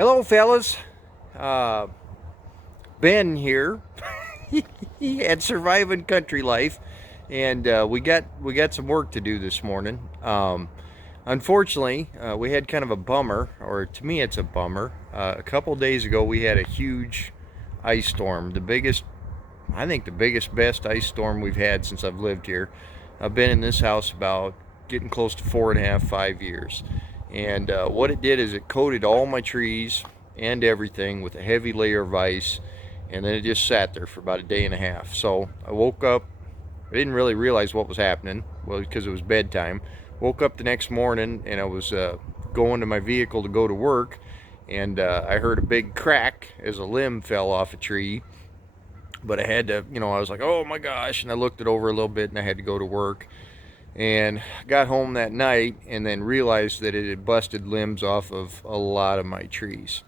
Hello, fellas. Uh, Ben here. He had surviving country life, and we got some work to do this morning. Unfortunately, we had kind of a bummer, or to me, it's a bummer. A couple days ago, we had a huge ice storm, I think the biggest, best ice storm we've had since I've lived here. I've been in this house about getting close to 4.5, 5 years. And what it did is it coated all my trees and everything with a heavy layer of ice, and then it just sat there for about a day and a half. So I woke up, I didn't really realize what was happening, well, because it was bedtime. Woke up the next morning and I was going to my vehicle to go to work, and I heard a big crack as a limb fell off a tree. But I had to, I was like, oh my gosh, and I looked it over a little bit and I had to go to work. And got home that night and then realized that it had busted limbs off of a lot of my trees.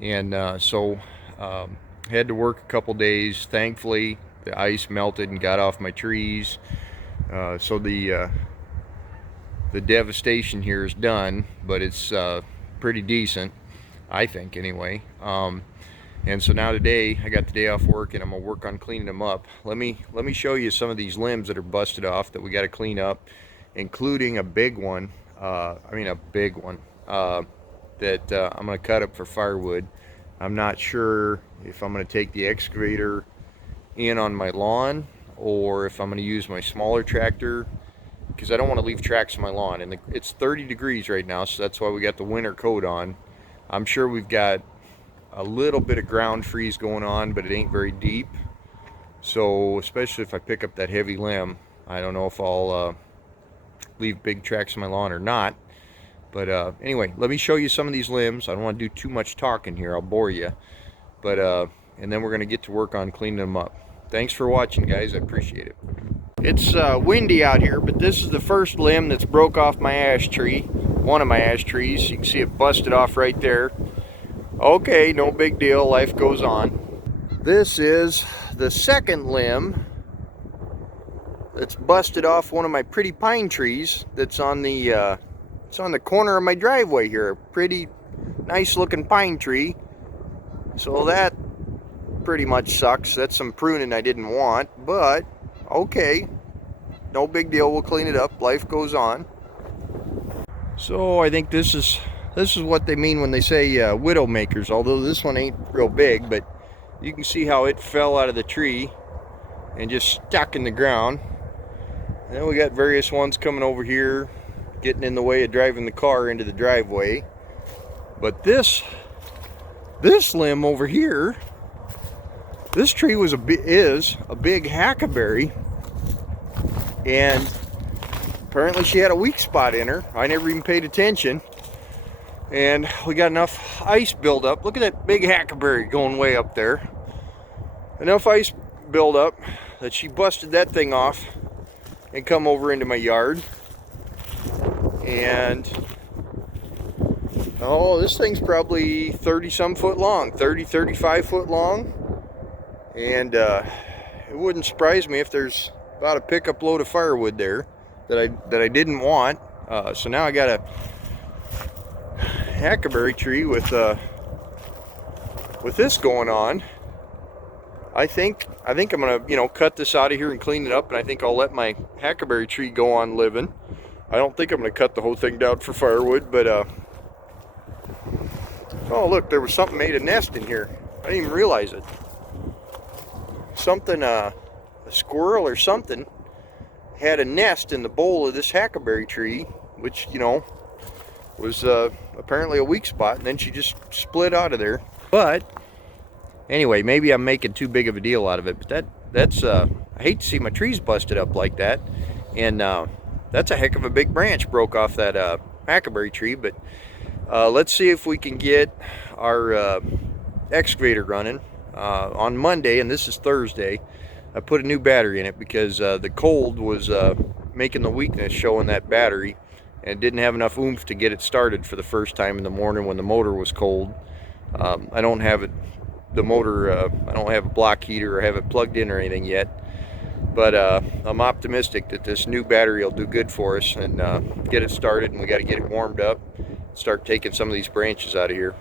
And so had to work a couple days. Thankfully, the ice melted and got off my trees. So the devastation here is done, but it's pretty decent, I think, anyway. And so now today, I got the day off work and I'm gonna work on cleaning them up. Let me show you some of these limbs that are busted off that we got to clean up, including a big one. A big one that I'm gonna cut up for firewood. I'm not sure if I'm gonna take the excavator in on my lawn or if I'm gonna use my smaller tractor, because I don't want to leave tracks on my lawn. And it's 30 degrees right now, so that's why we got the winter coat on. I'm sure we've got a little bit of ground freeze going on, but it ain't very deep. So especially if I pick up that heavy limb, I don't know if I'll leave big tracks on my lawn or not. But anyway, let me show you some of these limbs. I don't want to do too much talking here, I'll bore you. But and then we're going to get to work on cleaning them up. Thanks for watching, guys. I appreciate it. It's windy out here, but this is the first limb that's broke off my ash tree. One of my ash trees. You can see it busted off right there. Okay, no big deal, life goes on. This is the second limb that's busted off one of my pretty pine trees that's on the it's on the corner of my driveway here. A pretty nice looking pine tree. So that pretty much sucks. That's some pruning I didn't want, but okay, no big deal, we'll clean it up, life goes on. So I think this is what they mean when they say widow makers, although this one ain't real big, but you can see how it fell out of the tree and just stuck in the ground. And then we got various ones coming over here, getting in the way of driving the car into the driveway. But this limb over here, this tree is a big hackberry, and apparently she had a weak spot in her. I never even paid attention. And we got enough ice buildup. Look at that big hackberry going way up there. Enough ice buildup that she busted that thing off and come over into my yard. And oh, this thing's probably 30 some foot long, 35 foot long. And it wouldn't surprise me if there's about a pickup load of firewood there that I didn't want. So now I got a hackberry tree with this going on. I think I'm gonna cut this out of here and clean it up, and I think I'll let my hackberry tree go on living. I don't think I'm gonna cut the whole thing down for firewood, but oh look, there was something made a nest in here. I didn't even realize it. Something, a squirrel or something had a nest in the bole of this hackberry tree, which was apparently a weak spot, and then she just split out of there. But anyway, maybe I'm making too big of a deal out of it, but that's I hate to see my trees busted up like that. And that's a heck of a big branch broke off that hackberry tree. But let's see if we can get our excavator running on Monday, and this is Thursday. I put a new battery in it because the cold was making the weakness show in that battery, and didn't have enough oomph to get it started for the first time in the morning when the motor was cold. I don't have it, the motor, I don't have a block heater or have it plugged in or anything yet, but I'm optimistic that this new battery will do good for us and get it started, and we got to get it warmed up, start taking some of these branches out of here.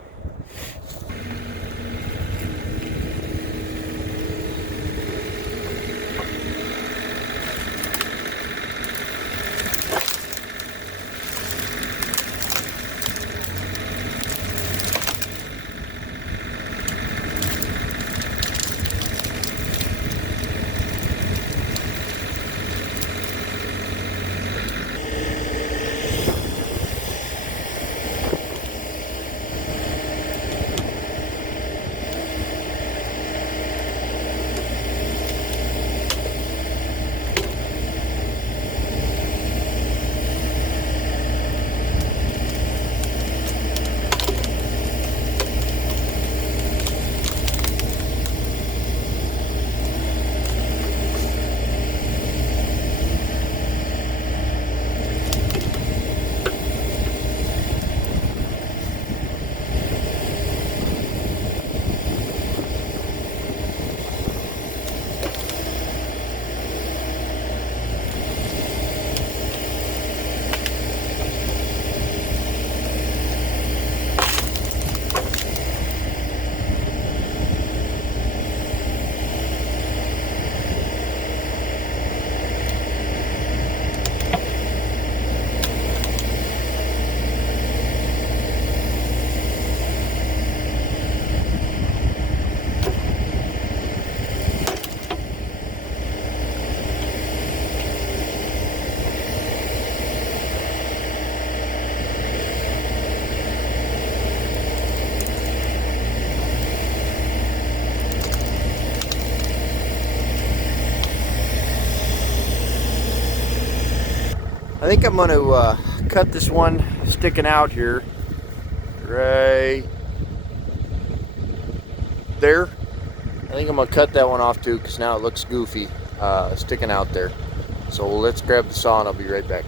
I think I'm going to cut this one sticking out here, right there. I think I'm going to cut that one off too, because now it looks goofy sticking out there. So let's grab the saw and I'll be right back.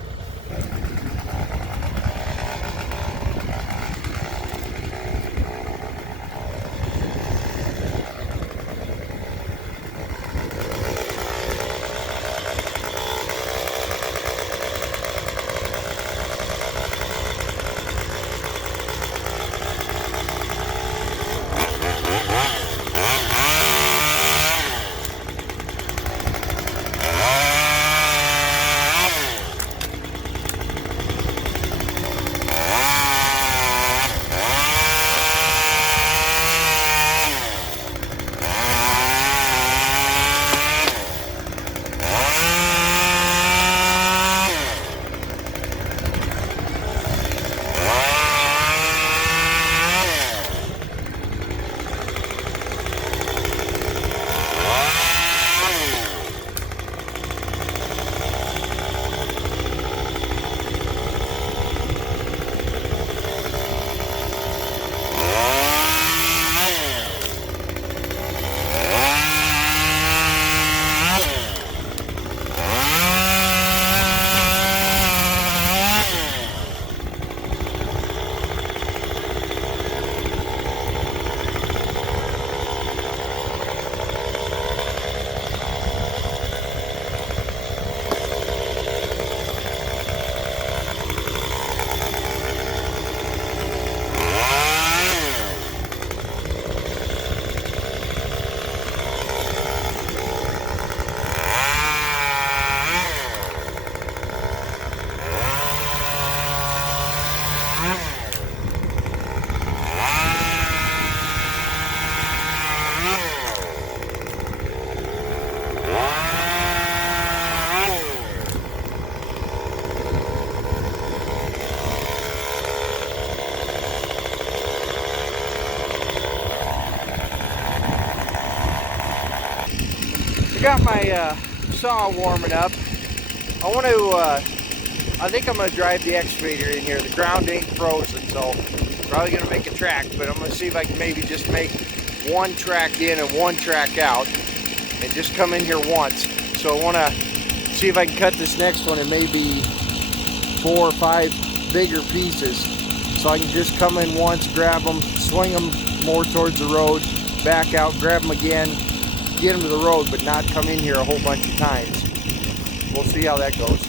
I got my saw warming up. I think I'm going to drive the excavator in here. The ground ain't frozen, so probably going to make a track, but I'm going to see if I can maybe just make one track in and one track out and just come in here once. So I want to see if I can cut this next one in maybe 4 or 5 bigger pieces, so I can just come in once, grab them, swing them more towards the road, back out, grab them again, get them to the road, but not come in here a whole bunch of times. We'll see how that goes.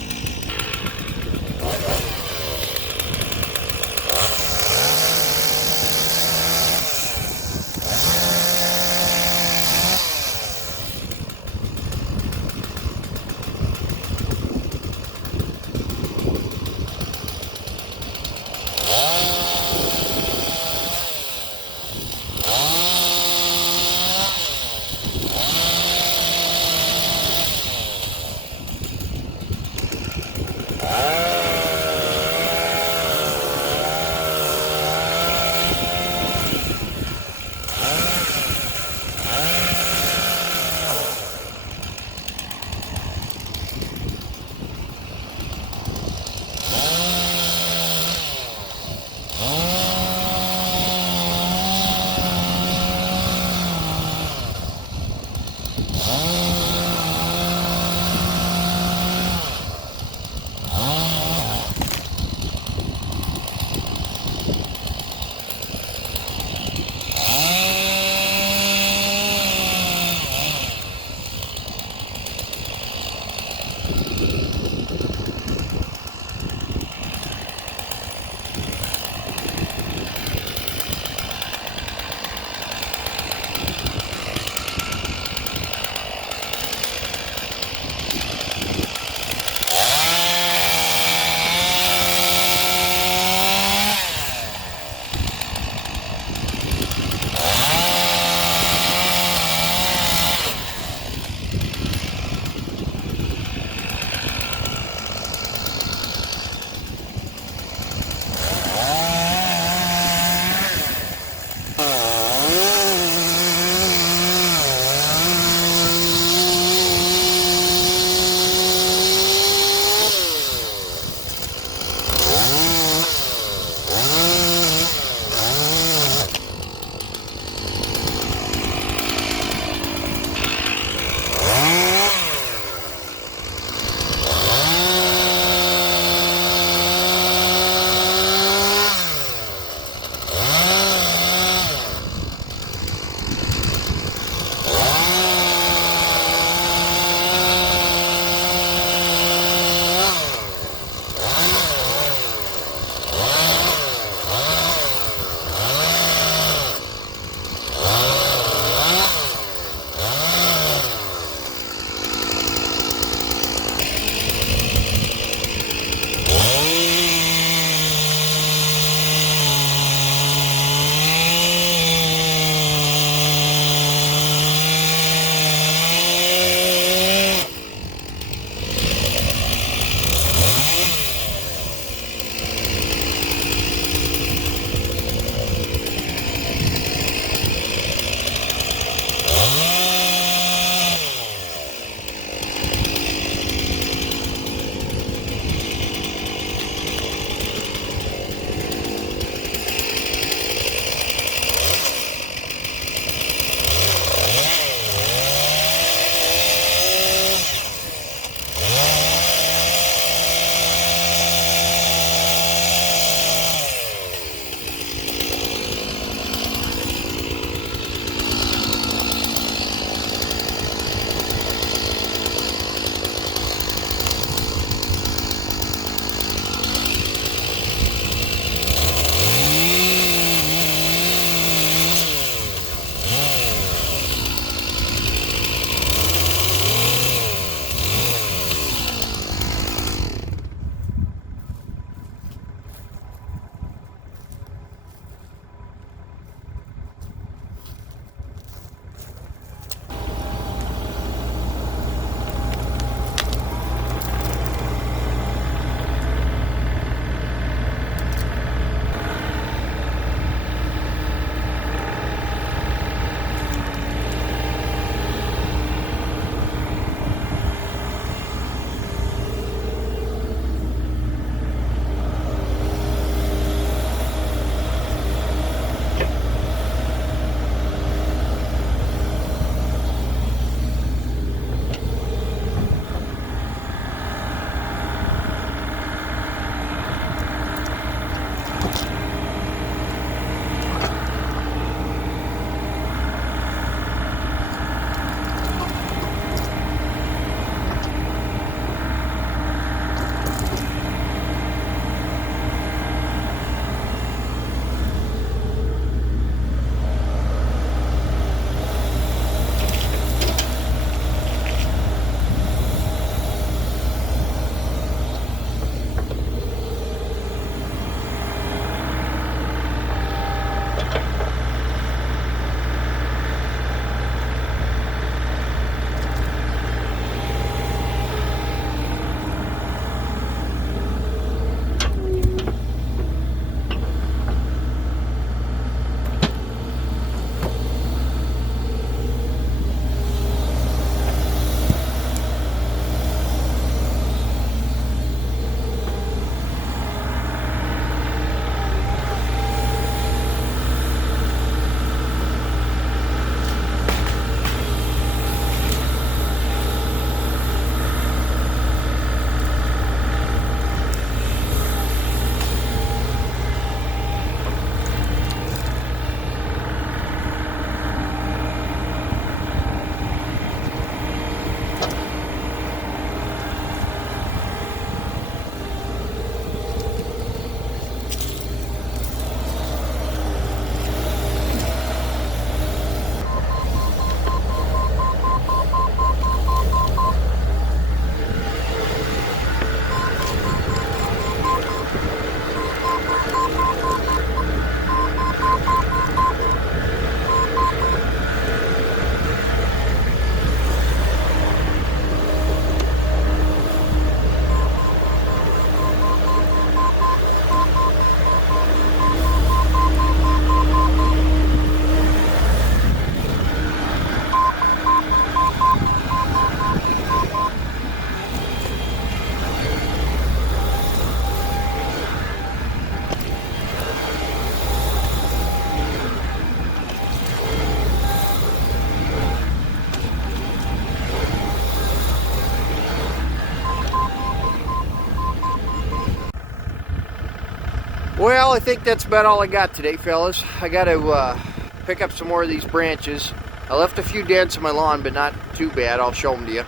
Well, I think that's about all I got today, fellas. I got to pick up some more of these branches. I left a few dents in my lawn, but not too bad. I'll show them to you.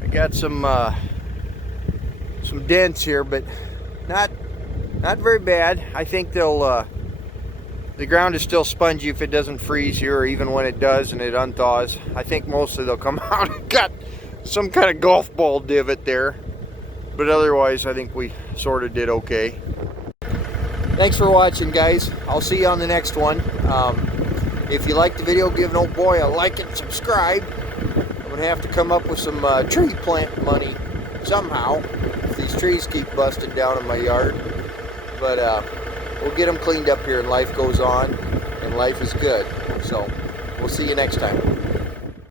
I got some dents here, but not very bad. I think they'll the ground is still spongy if it doesn't freeze here, or even when it does and it unthaws. I think mostly they'll come out and got some kind of golf ball divot there, but otherwise I think we sort of did okay. Thanks for watching, guys. I'll see you on the next one. If you like the video, give an old boy a like and subscribe. I'm gonna have to come up with some tree plant money somehow if these trees keep busting down in my yard, but we'll get them cleaned up here, and life goes on, and life is good. So we'll see you next time.